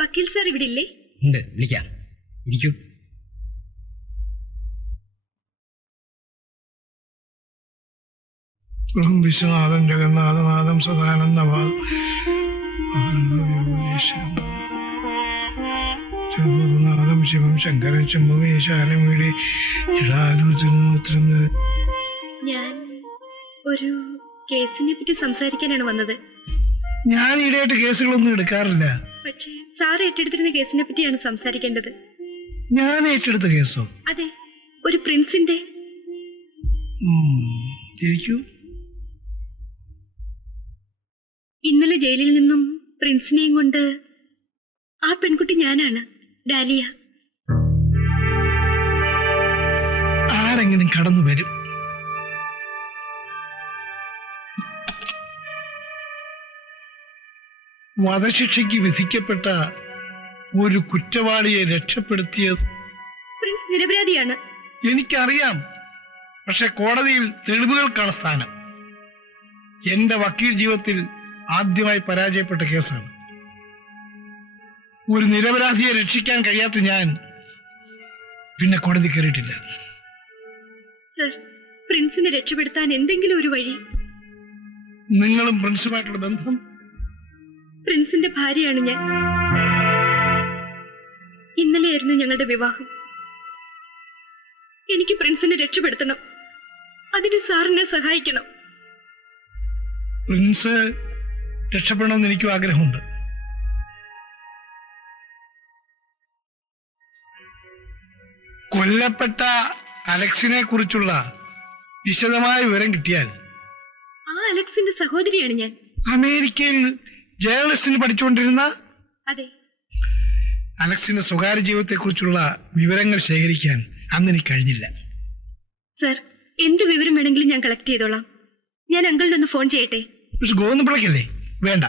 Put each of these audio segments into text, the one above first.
വക്കീൽ സാർ ഇവിടെ ഇല്ലേ ഉണ്ട് വിളിക്കാം. ഇരിക്കൂ. വിശ്വനാഥൻ വിശ്വനാഥം ജഗന്നാഥനാഥം സദാനന്ദവാദം ശംഭുനാഥം ശിവം ശങ്കരൻ ജടാലുചിന്മൂത്രം ഞാൻ ഒരു കേസിനെ പറ്റി സംസാരിക്കാനാണ് വന്നത്. ഞാൻ ഈടെയായിട്ട് കേസുകളൊന്നും എടുക്കാറില്ല. പക്ഷേ സാർ ഏറ്റെടുത്തിരുന്ന കേസിനെ പറ്റിയാണ് സംസാരിക്കേണ്ടത്. ഞാൻ ഏറ്റെടുത്ത കേസോ? അതെ ഒരു പ്രിൻസിന്റെ. ഇന്നലെ ജയിലിൽ നിന്നും പ്രിൻസിനെയും കൊണ്ട് ആ പെൺകുട്ടി ഞാനാണ് ഡാലിയ. ആരെങ്കിലും കടന്നു വരും. വധശിക്ഷയ്ക്ക് വിധിക്കപ്പെട്ട ഒരു കുറ്റവാളിയെ രക്ഷപ്പെടുത്തിയത്. പ്രിൻസ് നിരപരാധിയാണ്. എനിക്കറിയാം. പക്ഷെ കോടതിയിൽ തെളിവുകൾക്കാണ് സ്ഥാനം. എന്റെ വക്കീൽ ജീവിതത്തിൽ ആദ്യമായി പരാജയപ്പെട്ട കേസാണ്. ഒരു നിരപരാധിയെ രക്ഷിക്കാൻ കഴിയാത്ത ഞാൻ പിന്നെ കോടതി കയറിയിട്ടില്ല. സർ പ്രിൻസിനെ രക്ഷപ്പെടുത്താൻ എന്തെങ്കിലും ഒരു വഴി? നിങ്ങളും പ്രിൻസുമായിട്ടുള്ള ബന്ധം പ്രിൻസിന്റെ ഭാര്യയാണ് ഞാൻ. ഇന്നലെയായിരുന്നു ഞങ്ങളുടെ വിവാഹം. എനിക്ക് പ്രിൻസിനെ രക്ഷപ്പെടുത്തണം. അതിന് സാറിനെ സഹായിക്കണം. പ്രിൻസ് രക്ഷപ്പെടണമെന്ന് എനിക്കും ആഗ്രഹമുണ്ട്. കൊല്ലപ്പെട്ട അലക്സിനെ കുറിച്ചുള്ള വിശദമായ വിവരം കിട്ടിയാൽ ആ അലക്സിന്റെ സഹോദരിയാണ് ഞാൻ. അമേരിക്കയിൽ ജേർണലിസ്റ്റിന് പഠിച്ചുകൊണ്ടിരുന്ന അതെ. അലക്സിന്റെ സ്വകാര്യ ജീവിതത്തെക്കുറിച്ചുള്ള വിവരങ്ങൾ ശേഖരിക്കാൻ അന്ന് എനിക്ക് കഴിഞ്ഞില്ല. സർ എന്ത് വിവരം വേണമെങ്കിലും ഞാൻ കളക്ട് ചെയ്തോളാം. ഞാൻ അങ്കിളിനൊന്ന് ഫോൺ ചെയ്യട്ടെ? പക്ഷെ ഗോവിന്ദപിള്ളയ്ക്കല്ലേ വേണ്ട.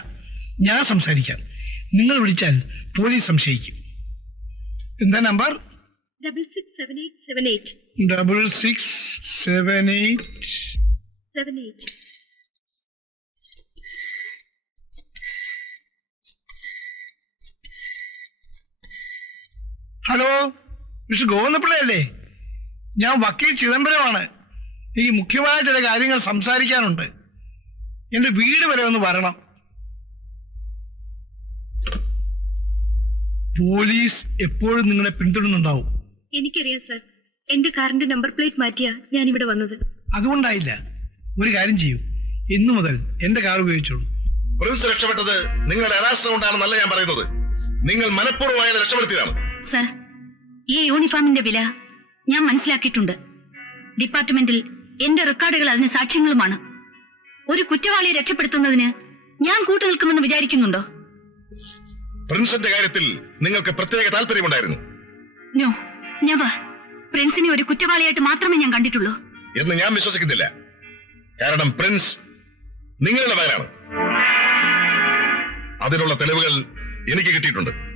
ഞാൻ സംസാരിക്കാം. നിങ്ങൾ വിളിച്ചാൽ പോലീസ് സംശയിക്കും. എന്താ number double six seven eight seven eight double six seven eight seven eight hello mister ഗോവിന്ദപിള്ളയല്ലേ? ഞാൻ വക്കീൽ ചിദംബരമാണ്. എനിക്ക് മുഖ്യമായ ചില കാര്യങ്ങൾ സംസാരിക്കാനുണ്ട്. എന്റെ വീട് വരെ ഒന്ന് വരണം. പോലീസ് എപ്പോഴും നിങ്ങളെ പിന്തുടരുന്നുണ്ടാവും. എനിക്കറിയാം സർ. എന്റെ കാറിന്റെ നമ്പർ പ്ലേറ്റ് മാറ്റിയാ ഞാൻ ഇവിടെ വന്നത്. അതുകൊണ്ടായില്ല. ഒരു കാര്യം ചെയ്യൂ. ഇന്നു മുതൽ എന്റെ കാർ ഉപയോഗിച്ചോളൂ. ഒരു രക്ഷപ്പെട്ടത് നിങ്ങളുടെ അനാസ്ഥ കൊണ്ടാണെന്നല്ല ഞാൻ പറയുന്നത്. നിങ്ങൾ മനഃപൂർവമായ രക്ഷപ്പെടുത്തിയതാണ്. സർ ഈ യൂണിഫോമിന്റെ വില ഞാൻ മനസ്സിലാക്കിയിട്ടുണ്ട്. ഡിപ്പാർട്ട്മെന്റിൽ എന്റെ റെക്കോർഡുകൾ അതിന് സാക്ഷ്യങ്ങളുമാണ്. ഒരു കുറ്റവാളിയെ രക്ഷപ്പെടുത്തുന്നതിന് ഞാൻ കൂട്ടുനിൽക്കുമെന്ന് വിചാരിക്കുന്നുണ്ടോ? പ്രിൻസിന്റെ കാര്യത്തിൽ നിങ്ങൾക്ക് പ്രത്യേക താല്പര്യമുണ്ടായിരുന്നു. നോ നെവർ പ്രിൻസിനെ ഒരു കുറ്റവാളിയായിട്ട് മാത്രമേ ഞാൻ കണ്ടിട്ടുള്ളൂ. എന്ന് ഞാൻ വിശ്വസിക്കുന്നില്ല. കാരണം പ്രിൻസ് നിങ്ങളുടെ മകനാണ്. അതിനുള്ള തെളിവുകൾ എനിക്ക് കിട്ടിയിട്ടുണ്ട്.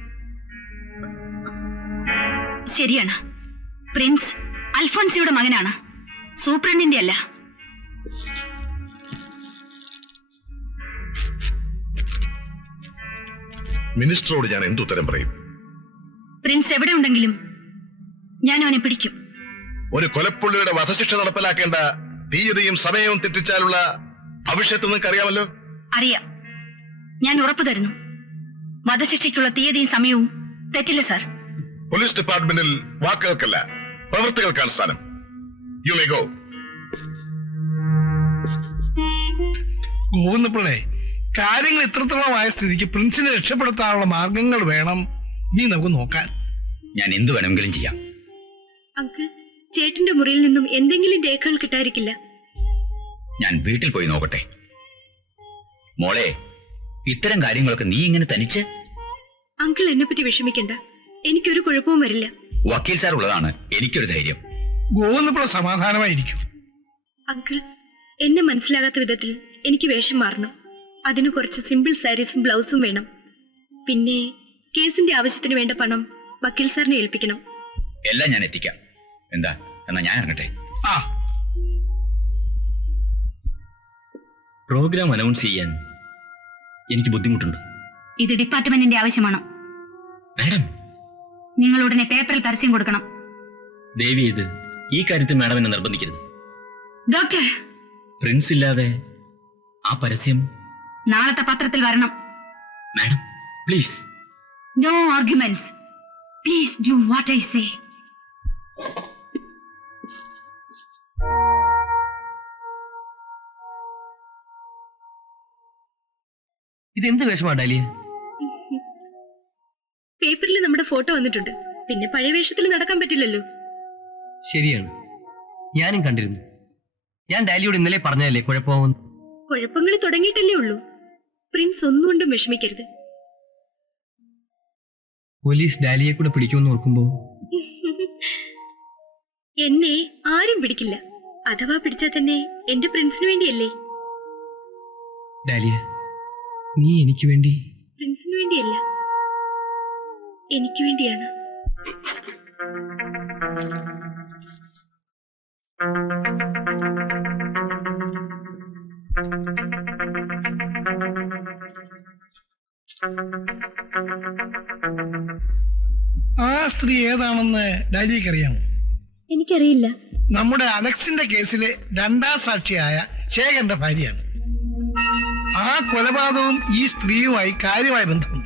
ശരിയാണ്. പ്രിൻസ് അൽഫോൻസിയുടെ മകനാണ്. സൂപ്രണ്ടിന്റെ അല്ല. മിനിസ്റ്ററോട് ഞാൻ എന്തുത്തരം പറയും? പ്രിൻസ് എവിടെ ഉണ്ടെങ്കിലും ഞാൻ അവനെ പിടിക്കും. ഒരു കൊലപ്പുള്ളിയുടെ വധശിക്ഷ നടപ്പിലാക്കേണ്ട തീയതിയും സമയവും തെറ്റിച്ചാലുള്ള ഭവിഷ്യത്ത് നിങ്ങൾക്ക് അറിയാമല്ലോ അറിയാം. ഞാൻ ഉറപ്പു തരുന്നു. വധശിക്ഷയ്ക്കുള്ള തീയതിയും സമയവും തെറ്റില്ല സാർ. പോലീസ് ഡിപ്പാർട്ട്മെന്റിൽ വാക്കുകൾക്കല്ല പ്രവൃത്തികൾക്കാണ് സ്ഥാനം. യു മേ ഗോ ഗോവിന്ദപ്പിള്ളേ കാര്യങ്ങൾ ഇത്രത്തോളമായ സ്ഥിതിക്ക് പ്രിൻസിനെ രക്ഷപ്പെടുത്താനുള്ള മാർഗങ്ങൾ വേണം നീ നമുക്ക് നോക്കാൻ. ഞാൻ എന്തു വേണമെങ്കിലും ചെയ്യാം. അങ്കിൾ ചേട്ടന്റെ മുറിയിൽ നിന്നും എന്തെങ്കിലും രേഖകൾ കിട്ടാതിരിക്കില്ല. ഞാൻ വീട്ടിൽ പോയി നോക്കട്ടെ. മോളെ ഇത്തരം കാര്യങ്ങളൊക്കെ നീ ഇങ്ങനെ തനിച്ച്? അങ്കിൾ എന്നെ പറ്റി വിഷമിക്കണ്ട. എനിക്കൊരു കുഴപ്പവും വരില്ല. വക്കീൽ സാർ ഉള്ളതാണ്. എനിക്കൊരു ധൈര്യം. ഗോവിന്ദപിള്ള സമാധാനമായിരിക്കും. അങ്കിൾ എന്നെ മനസ്സിലാകാത്ത വിധത്തിൽ എനിക്ക് വേഷം മാറണം. അതിന് കുറച്ച് സിമ്പിൾ സാരീസും ബ്ലൗസും വേണം. പിന്നെ കേസിന്റെ ആവശ്യത്തിന് വേണ്ട പണം വക്കീൽ സാറിനെ ഏൽപ്പിക്കണം. എല്ലാം ഞാൻ എത്തിക്കാം. എന്താ? എന്നാ ഞാൻ ഇറങ്ങട്ടെ. ആ. പ്രോഗ്രാം അനൗൺസ് ചെയ്യാൻ എനിക്ക് ബുദ്ധിമുട്ടുണ്ട്. ഇത് ഡിപ്പാർട്ട്മെന്റിന്റെ ആവശ്യമാണ്? മാഡം നിങ്ങൾ ഉടനെ പേപ്പറിൽ പരസ്യം കൊടുക്കണം. ദേവി ഇത് ഈ കാര്യത്തിൽ മാഡം എന്നെ നിർബന്ധിക്കരുത്. ഡോക്ടർ! പ്രിൻസ് ഇല്ലാതെ ആ പരസ്യം? നാളത്തെ പത്രത്തിൽ വരണം. Madam please no arguments please do what I say ഇതെന്ത് വേഷമാണ് ഡാലിയ? ഫോട്ടോ വന്നിട്ടുണ്ട്. പിന്നെ പഴയ വേഷത്തിൽ നടക്കാൻ പറ്റില്ലല്ലോ. ശരിയാണ്. ഞാനും കണ്ടിരുന്നു. ഞാൻ ഡാലിയോട് ഇന്നലെ പറഞ്ഞതല്ലേ കുഴപ്പമാവുന്നു? കുഴപ്പങ്ങൾ തുടങ്ങിയിട്ടല്ലേ ഉള്ളൂ. പ്രിൻസ് ഒന്നുകൊണ്ടും വിഷമിക്കരുത്. പോലീസ് ഡാലിയെ കൂടെ പിടിക്കുമെന്ന് ഓർക്കുമ്പോ? എന്നെ ആരും പിടിക്കില്ല. അഥവാ പിടിച്ചാൽ തന്നെ എന്റെ പ്രിൻസിന് വേണ്ടിയല്ലേ? ഡാലിയ നീ എനിക്ക് വേണ്ടി പ്രിൻസിന് വേണ്ടിയല്ല. എനിക്ക് വേണ്ടിയാണ്. ആ സ്ത്രീ ഏതാണെന്ന് ഡാലിക്ക് അറിയാമോ എനിക്കറിയില്ല. നമ്മുടെ അലക്സിന്റെ കേസിലെ രണ്ടാം സാക്ഷിയായ ശേഖരന്റെ ഭാര്യയാണ്. ആ കൊലപാതകവും ഈ സ്ത്രീയുമായി കാര്യമായ ബന്ധമുണ്ട്.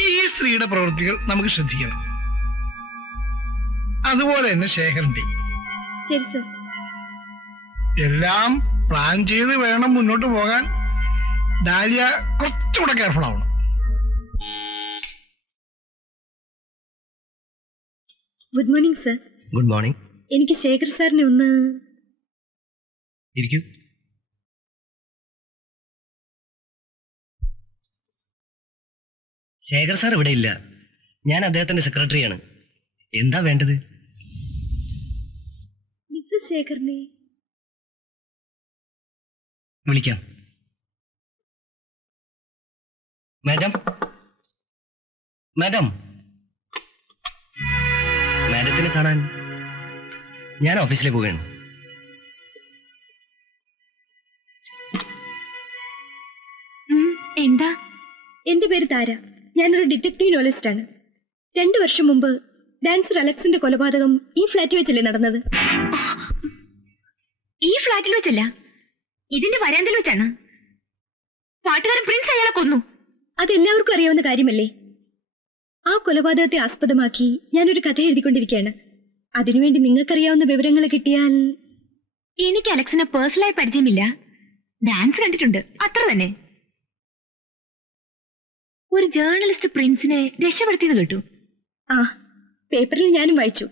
ഈ സ്ത്രീയുടെ പ്രവൃത്തികൾ നമുക്ക് ശ്രദ്ധിക്കണം. അതുപോലെ തന്നെ ശേഖരന്റെ ശരി സർ. എല്ലാം പ്ലാൻ ചെയ്ത് വേണം മുന്നോട്ട് പോകാൻ. ഡാലിയ കുറച്ചുകൂടെ കെയർഫുൾ ആവണം. Good morning sir good morning എനിക്ക് ശേഖർ സാറിനെ ഒന്ന് ഇരിക്കൂ. ശേഖർ സാർ ഇവിടെ ഇല്ല. ഞാൻ അദ്ദേഹത്തിന്റെ സെക്രട്ടറിയാണ്. എന്താ വേണ്ടത്? മിസ്സസ് ശേഖറിനെ. വിളിക്കാം. മാഡം? മാഡം? മാഡത്തിനെ കാണാൻ ഞാൻ ഓഫീസിലേക്ക് പോവുകയാണ്. എന്താ? എന്റെ പേര് താര. ഞാനൊരു ഡിറ്റക്റ്റീവ് നോവലിസ്റ്റ് ആണ്. രണ്ടു വർഷം മുമ്പ് ഡാൻസർ അലക്സിന്റെ കൊലപാതകം ഈ ഫ്ലാറ്റിൽ വെച്ചല്ലേ നടന്നത്? ഈ ഫ്ലാറ്റിൽ വെച്ചല്ല. ഇതിന്റെ വരാന്തൽ വെച്ചാണ്. പാട്ടുകാരൻ പ്രിൻസ് അയാളെ കൊന്നു. അതെല്ലാവർക്കും അറിയാവുന്ന കാര്യമല്ലേ? ആ കൊലപാതകത്തെ ആസ്പദമാക്കി ഞാനൊരു കഥ എഴുതിക്കൊണ്ടിരിക്കുകയാണ്. അതിനുവേണ്ടി നിങ്ങൾക്കറിയാവുന്ന വിവരങ്ങൾ കിട്ടിയാൽ എനിക്ക് അലക്സിനെ പേഴ്സണലായി പരിചയമില്ല. ഡാൻസ് കണ്ടിട്ടുണ്ട്. അത്ര തന്നെ. ഒരു ജേർണലിസ്റ്റ് പ്രിൻസിനെ രക്ഷപ്പെടുത്തിയത് കേട്ടു. ആ പേപ്പറിൽ ഞാനും വായിച്ചു.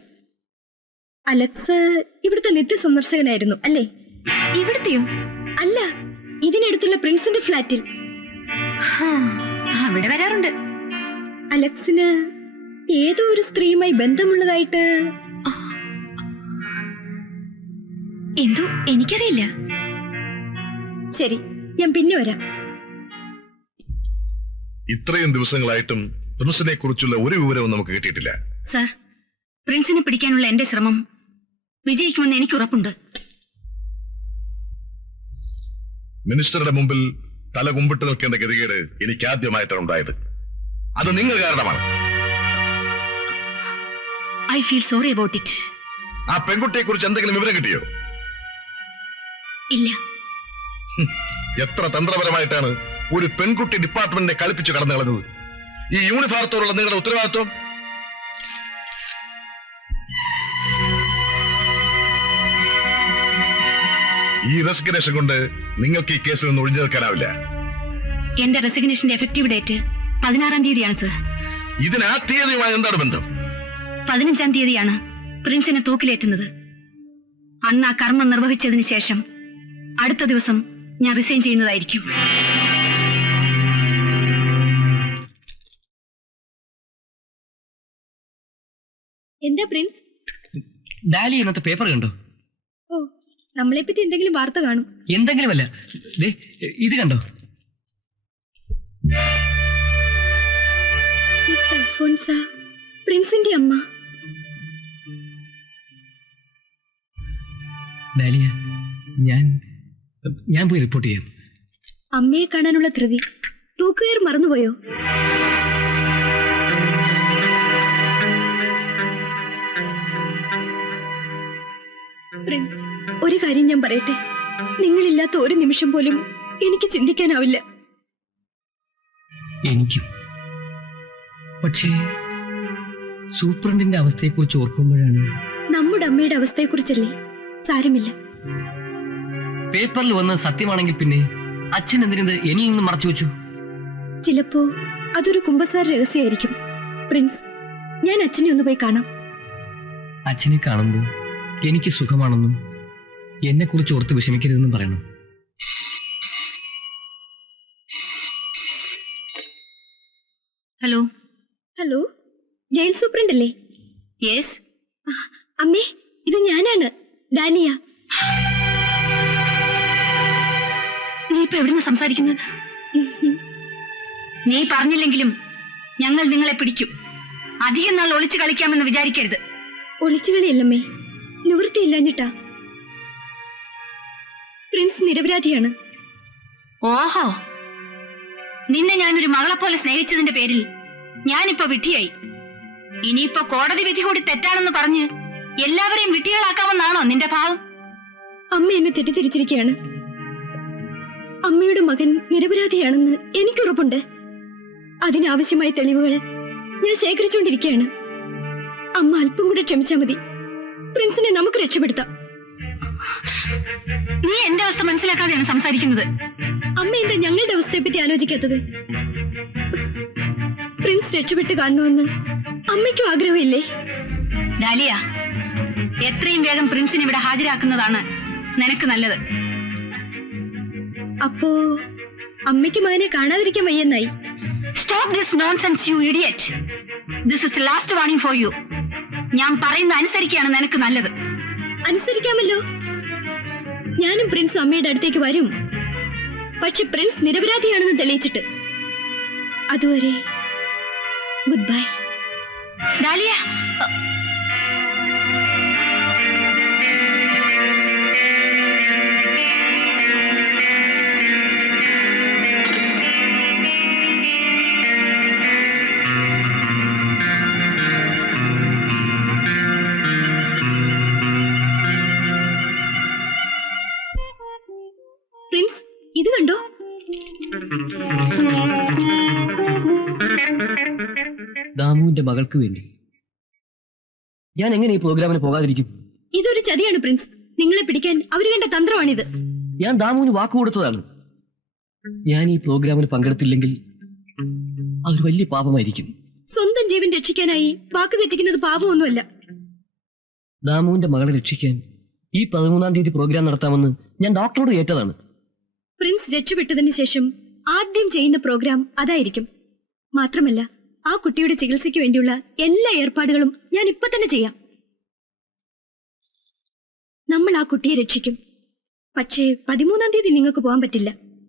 അലക്സ് ഇവിടുത്തെ നിത്യസന്ദർശകനായിരുന്നു അല്ലേ? ഇവിടുത്തെയോ? അല്ല ഇതിനടുത്തുള്ള പ്രിൻസിന്റെ ഫ്ലാറ്റിൽ അവിടെ വരാറുണ്ട്. അലക്സിന് ഏതോ ഒരു സ്ത്രീയുമായി ബന്ധമുള്ളതായിട്ട് എന്തോ എനിക്കറിയില്ല. ശരി ഞാൻ പിന്നെ വരാം. ഇത്രയും ദിവസങ്ങളായിട്ടും പ്രിൻസിനെ കുറിച്ചുള്ള ഒരു വിവരവും നമുക്ക് കിട്ടിയിട്ടില്ല. സർ പ്രിൻസിനെ പിടിക്കാനുള്ള എന്റെ ശ്രമം വിജയിക്കുമെന്ന് എനിക്ക് ഉറപ്പുണ്ട്. മിനിസ്റ്ററുടെ മുമ്പിൽ തല കുമ്പിട്ട് നിൽക്കേണ്ട ഗതികേട് എനിക്ക് ആദ്യമായിട്ടാണ് ഉണ്ടായത്. അത് നിങ്ങൾ കാരണമാണ്. I feel sorry about it ആ പെൺകുട്ടിയെ കുറിച്ച് എന്തെങ്കിലും വിവരം കിട്ടിയോ? ഇല്ല. എത്ര തന്ത്രപരമായിട്ടാണ് ഒരു പെൺകുട്ടി ഡിപ്പാർട്ട്മെന്റിനെ കളിപ്പിച്ചു കടന്നു കളഞ്ഞത്. ഈ യൂണിഫോമത്തോടുള്ള നിങ്ങളുടെ ഉത്തരവാദിത്വം? ഈ റെസിഗ്നേഷൻ കൊണ്ട് നിങ്ങൾക്ക് ഈ കേസിൽ നിന്ന് ഒഴിഞ്ഞു നിൽക്കാനാവില്ല. എന്റെ റെസിഗ്നേഷന്റെ എഫക്റ്റീവ് ഡേറ്റ് പതിനാറാം തീയതിയാണ് സർ ഇതിന് ആ തീയതിയുമായി എന്താണ് ബന്ധം? പതിനഞ്ചാം തീയതിയാണ് പ്രിൻസിനെ തൂക്കിലേറ്റുന്നത്. അന്ന് ആ കർമ്മം നിർവഹിച്ചതിന് ശേഷം അടുത്ത ദിവസം ഞാൻ റിസൈൻ ചെയ്യുന്നതായിരിക്കും. എന്താ പ്രിൻസ്? ഡാലി ഇന്നത്തെ പേപ്പർ കണ്ടോ? ഓ നമ്മളെ പറ്റി എന്തെങ്കിലും വാർത്ത കാണും. എന്തെങ്കിലുമല്ല ദേ ഇത് കണ്ടോ? മിസ് അൽഫോൻസ പ്രിൻസിന്റെ അമ്മ. ഡാലിയ ഞാൻ ഞാൻ പോയി റിപ്പോർട്ട് ചെയ്യാം. അമ്മയെ കാണാനുള്ള ധൃതി. തൂക്കുകയർ മറന്നുപോയോ? പ്രിൻസ് ഒരു കാര്യം ഞാൻ പറയട്ടെ? നിങ്ങളില്ലാത്ത ഒരു നിമിഷം പോലും എനിക്ക് ചിന്തിക്കാനാവില്ല. എനിക്കും. പക്ഷേ സൂപ്രണ്ടിന്റെ അവസ്ഥയെക്കുറിച്ച് ഓർക്കുമ്പോഴാണ് നമ്മുടെ അമ്മയുടെ അവസ്ഥയെക്കുറിച്ചല്ലേ? സാരമില്ല. പേപ്പറിൽ വന്ന് സത്യമാണെങ്കിൽ പിന്നെ അച്ഛൻ എന്തിനത് ഇനിയും നിന്ന് മറച്ചു വെച്ചു? ചിലപ്പോ അതൊരു കുമ്പസാര രഹസ്യമായിരിക്കും. പ്രിൻസ് ഞാൻ അച്ഛനെ ഒന്ന് പോയി കാണാം. അച്ഛനെ കാണുമ്പോൾ എനിക്ക് സുഖമാണെന്നും എന്നെക്കുറിച്ച് ഓർത്ത് വിഷമിക്കരുതെന്നും പറയണം. ഹലോ? ഹലോ? ജയിൽ സൂപ്രണ്ട് അല്ലേ യെസ് അമ്മേ ഇത് ഞാനാണ്. ഡാലിയ. നീ ഇപ്പൊ എവിടുന്ന് സംസാരിക്കുന്നത്? നീ പറഞ്ഞില്ലെങ്കിലും ഞങ്ങൾ നിങ്ങളെ പിടിക്കും. അധികം നാൾ ഒളിച്ചു കളിക്കാമെന്ന് വിചാരിക്കരുത്. ഒളിച്ചുകളിയല്ലമ്മേ നിവൃത്തിയില്ലാഞ്ഞിട്ടാ. പ്രിൻസ് നിരപരാധിയാണ്. ഓഹോ. നിന്നെ ഞാനൊരു മകളെ പോലെ സ്നേഹിച്ചതിന്റെ പേരിൽ ഞാനിപ്പോ വിട്ടിയായി ഇനിയിപ്പോ കോടതി വിധി കൂടി തെറ്റാണെന്ന് പറഞ്ഞ് എല്ലാവരെയും വിട്ടികളാക്കാമെന്നാണോ നിന്റെ ഭാവം? അമ്മ എന്നെ തെറ്റിദ്ധരിച്ചിരിക്കുകയാണ്. അമ്മയുടെ മകൻ നിരപരാധിയാണെന്ന് എനിക്കുറപ്പുണ്ട്. അതിനാവശ്യമായ തെളിവുകൾ ഞാൻ ശേഖരിച്ചുകൊണ്ടിരിക്കുകയാണ്. അമ്മ അല്പം കൂടെ ക്ഷമിച്ചാൽ മതി. പ്രിൻസിനെ നമുക്ക് രക്ഷപ്പെടുത്താം. നീ എന്റെ അവസ്ഥ മനസ്സിലാക്കാതെയാണ് സംസാരിക്കുന്നത്. അമ്മ എന്താ ഞങ്ങളുടെ അവസ്ഥയെ പറ്റി ആലോചിക്കാത്തത്? പ്രിൻസ് രക്ഷപ്പെട്ട് കാണണമെന്ന് അമ്മയ്ക്കും ആഗ്രഹമില്ലേ? ഡാലിയ എത്രയും വേഗം പ്രിൻസിനെ ഇവിടെ ഹാജരാക്കുന്നതാണ് നിനക്ക് നല്ലത്. അപ്പോ അമ്മയ്ക്ക് മകനെ കാണാതിരിക്കാൻ വയ്യെന്നായി? Stop this nonsense you idiot this is last warning for you ഞാൻ പറയുന്ന അനുസരിക്കുകയാണ് നിനക്ക് നല്ലത്. അനുസരിക്കാമല്ലോ. ഞാനും പ്രിൻസ് അമ്മയുടെ അടുത്തേക്ക് വരും. പക്ഷെ പ്രിൻസ് നിരപരാധിയാണെന്ന് തെളിയിച്ചിട്ട്. അതുവരെ ഗുഡ് ബൈ. ഡാലിയ മകൾക്ക് വേണ്ടി. ഞാൻ എങ്ങനെ ഈ പ്രോഗ്രാമിന് പോകാതിരിക്കും? ഇതൊരു ചതിയാണ് പ്രിൻസ്. നിങ്ങളെ പിടിക്കാൻ അവർ കണ്ട തന്ത്രമാണിത്. ഞാൻ ദാമുവിന് വാക്ക് കൊടുത്തതാണ്. ഞാൻ ഈ പ്രോഗ്രാമിന് പങ്കെടുത്തില്ലെങ്കിൽ അതൊരു വലിയ പാപമായിരിക്കും. സ്വന്തം ജീവൻ രക്ഷിക്കാനായി വാക്ക് തെറ്റിക്കുന്നത് പാപമൊന്നുമല്ല. ദാമുവിന്റെ മകളെ രക്ഷിക്കാൻ ഈ പതിമൂന്നാം തീയതി പ്രോഗ്രാം നടത്താമെന്ന് ഞാൻ ഡോക്ടറോട് ഏറ്റതാണ് പ്രിൻസ് രക്ഷപ്പെട്ടതിന് ശേഷം ആദ്യം ചെയ്യുന്ന പ്രോഗ്രാം അതായിരിക്കും. മാത്രമല്ല ആ കുട്ടിയുടെ ചികിത്സയ്ക്ക് വേണ്ടിയുള്ള എല്ലാ ഏർപ്പാടുകളും ഞാൻ ഇപ്പൊ തന്നെ ചെയ്യാം. നമ്മൾ ആ കുട്ടിയെ രക്ഷിക്കും. പക്ഷേ പതിമൂന്നാം തീയതി നിങ്ങൾക്ക് പോകാൻ പറ്റില്ല.